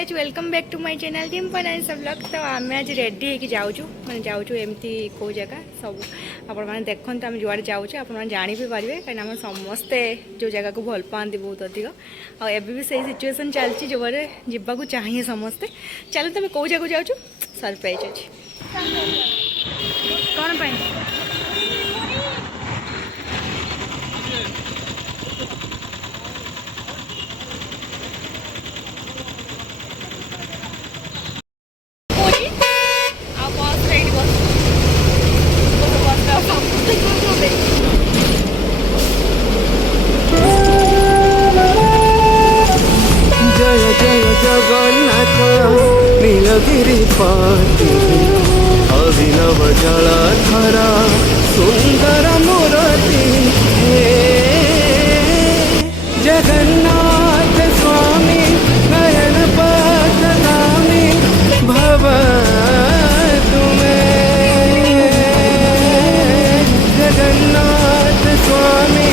Guys welcome back to my channel Dimple and सब लोग। तो आम आज रेडी होगी जाऊँ मैंने जाऊँ एमती कौ जगह सब आपण मैंने देखते आम जुआड़े जाऊँ आप जानी भी पारे कहीं समस्ते जो जगह को भल पाती बहुत अधिक आबे भी सही सिचुएसन चलती जो जावाक चाहिए समस्ते। चलो तुम कौ जगह जाऊँ सरप्राइज अच्छी कौन पाई जय जय जगन्नाथ नीलगिरी पाटी अभिनव जलधरा सुंदर मूर्ति हे जगन्नाथ स्वामी नयन पथगामी भव तुम्हें जगन्नाथ स्वामी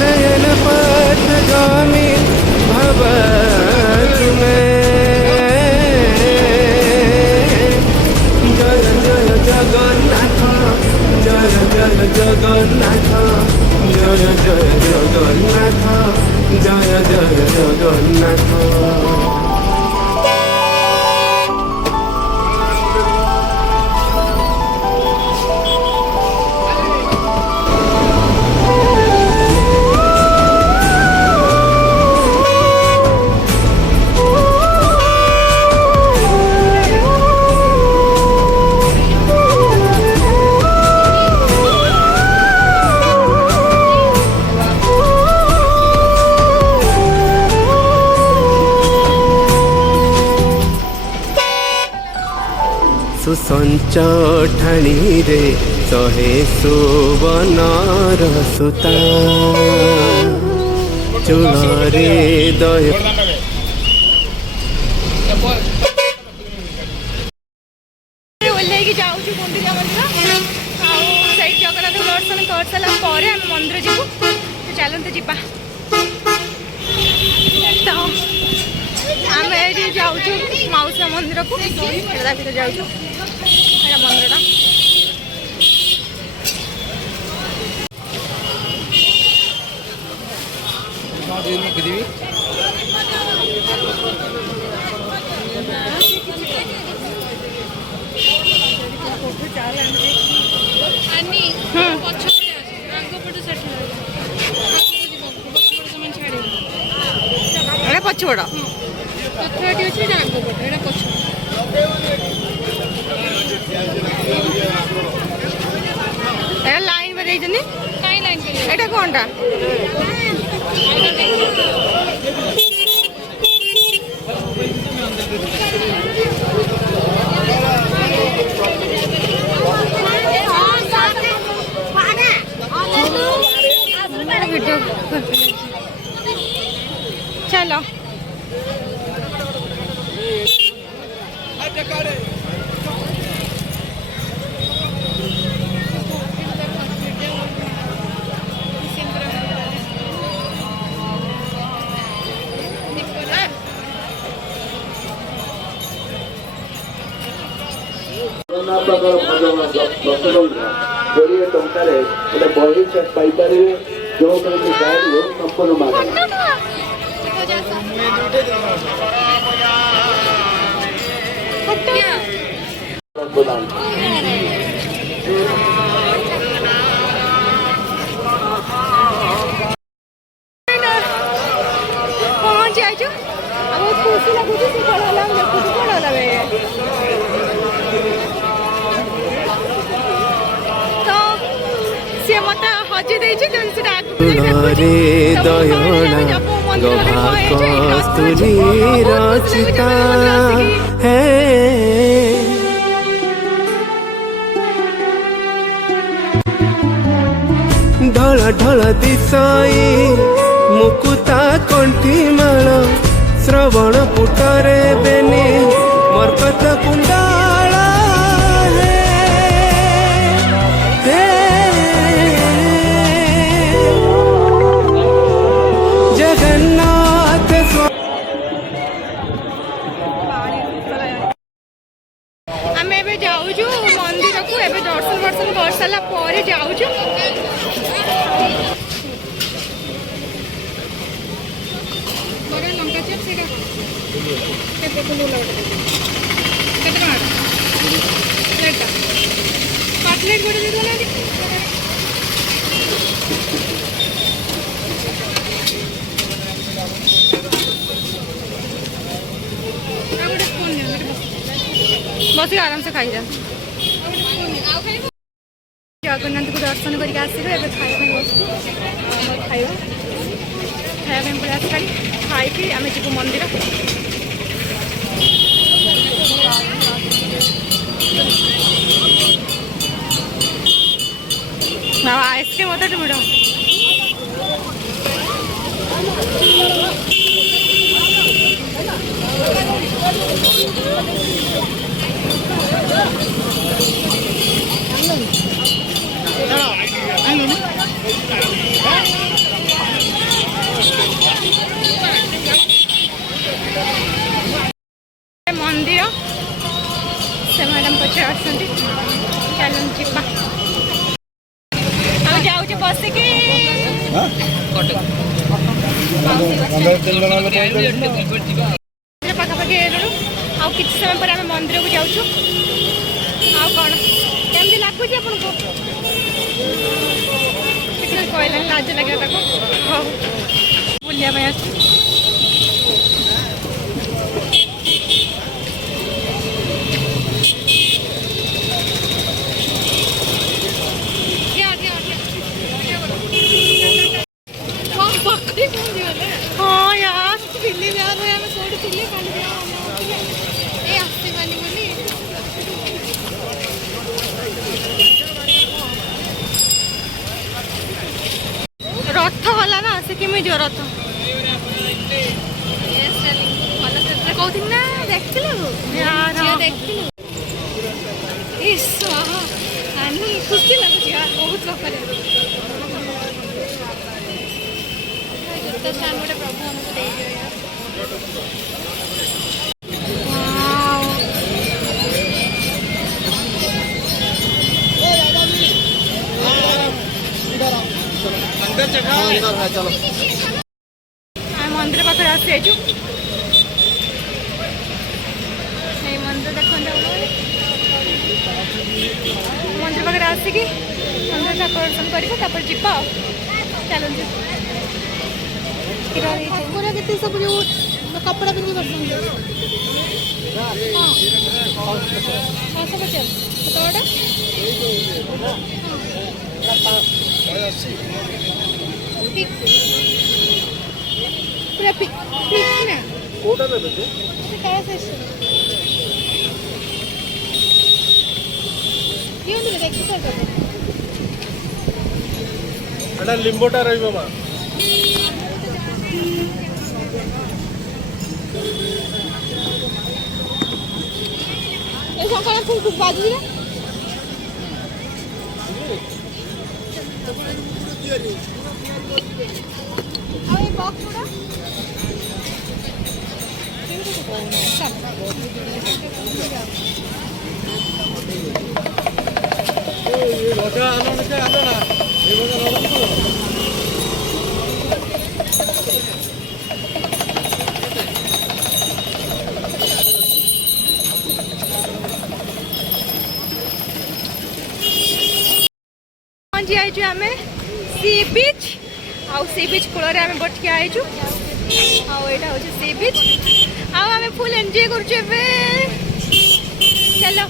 नयन पथगामी भव जगन्नाथ जय जय जगन्नाथ जय जय जगन्नाथ जय जय जगन्नाथ। सुसंच ठाणी रे सहे सुवनर सुता चूलरे दय ओल्लैकी जाऊँ गुंडीचा मंदिर आई जगन्नाथ दर्शन कर सारापर आम मंदिर जीवु तो चलते जीवा तो आम ये जाऊँ मौसा मंदिर को भर जाऊँ मंदिर पछुड़ लाइन बजे लाइन कौन टा चलो कोड़े टकर गोटे बही पाइपर जो गाड़ी संपूर्ण मागना पहुंच जाइए बहुत खुशी लगुच कौन है देखु कौन है तो सी मत हजे रचिता है ढल ढल दिशाई मुकुता कंठी माल श्रवण पुटरे बेनी मरकत कुंडाला जगन्नाथ କେତେ ଫୁଲ ଗୋଟେ କେତେ ଟଙ୍କା ପ୍ଲେଟ୍ଟା କଟଲେଟ୍ ଗୋଟେ ଦେଇ ଦେଉନାହାନ୍ତି बस आराम से खाई जा जगन्नाथ को दर्शन करके आसलु एवं खाଇବା खाଇବା पड़े आसला खाई आम जीव मंदिर आइसक्रीम मत भिड़ मंदिर से मैडम पचे आसती चलो जीवा हम जाऊँ बसिकी पाखापाखि हेलु आउ कि समय पर आम मंदिर को जाऊँ आउ कौन केमती लगुच आपको कहला लाज लगे हाँ बुलाया आस हाँ यार फिल्म यार आम कौट थी आसवानी बोली रथ वाला ना से केमी जो रथ कहती ना देख खुशी लगुच यार बहुत प्रकार जूता स्टैंड गोटे प्रभु हमको दे दियो यार मंदिर पाखे आसु मंदिर देख मंदिर पाखे आसिकी मंदिर ठाकुर दर्शन कर जीवा चलते के सब जो कपड़ा पिंधि लिंबोटा रही माँ सकाल फुल खूब बाजी पहुँची आईचु आम सी बीच आउ सी बीच कूल आम बटिया आईचु आईटा हूँ सी बीच आम फुल एंजॉय करुचे चलो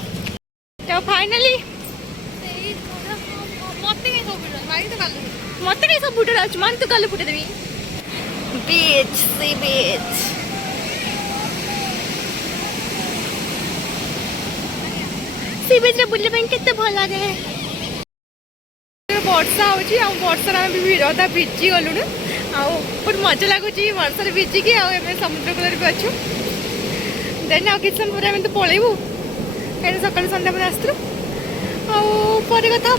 तो फाइनली मत कहीं सब फुटे अच्छे मान तो कल फुटे देवी बीच सी बीच सी बीच बुलने के भल लगे वर्षा होर्षा आम अधा भिजी गलु बहुत मजा लगुच वर्षा भिजिकी समुद्र कूल भी अच्छु देन आ कि समय पर तो पलैबू कहीं सका सन्ध्या पर आसलु आर कथा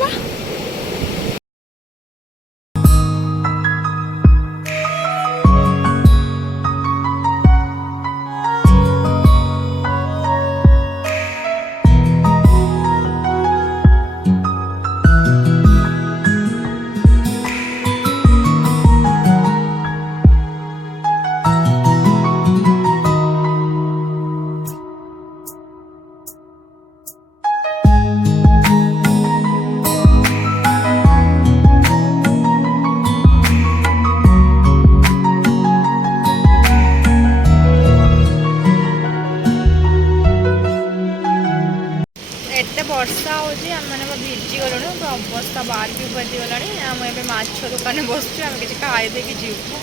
ବର୍ଷା ହେଉଛି ଆମେମାନେ ଭିଜି ଗଲୁଣି ଅବସ୍ଥା ବାହାର ବି ବାଜିଗଲାଣି ଆମେ ଏବେ ମାଛ ଦୋକାନରେ ବସୁଛୁ ଆମେ କିଛି ଖାଇ ଦେଇକି ଯିବୁ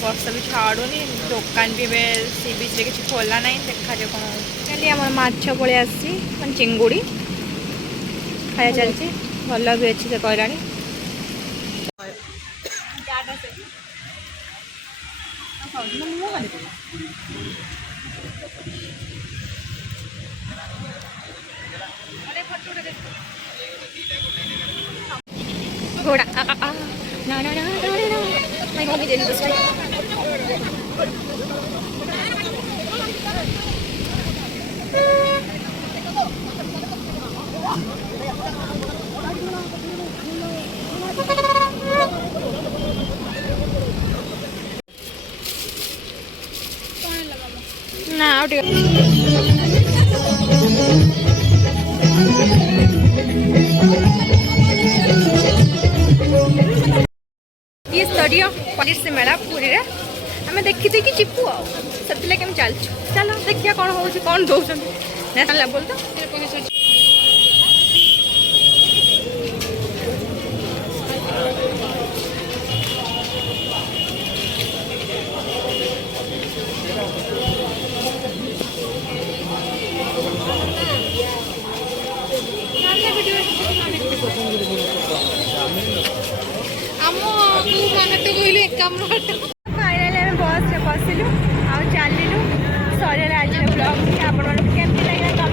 ବର୍ଷା ବି ଛାଡ଼ୁନି ଦୋକାନ ବି ଏବେ ସି ବିଚ୍ରେ କିଛି ଖୋଲା ନାହିଁ ଦେଖାଯାଉ କ'ଣ ହେଉଛି କାଲି ଆମର ମାଛ ପଳେଇ ଆସିଛି ମାନେ ଚିଙ୍ଗୁଡ଼ି ଖାଇବା ଚାଲିଛି ଭଲ ବି ଅଛି ସେ କହିଲାଣି घोड़ा ना ना ना ना ना my mom is in the street ना out ये स्टूडियो पनीर से मेला पूरी रे आम देखी देखी जीपू आते लगे चलचु चलो देखिए कौन हो कौन दौरान नेशनल लेवल तो फाइनाली आम बस रे बसिलु आ चलू सर आज ब्लॉग आपको केमती लगे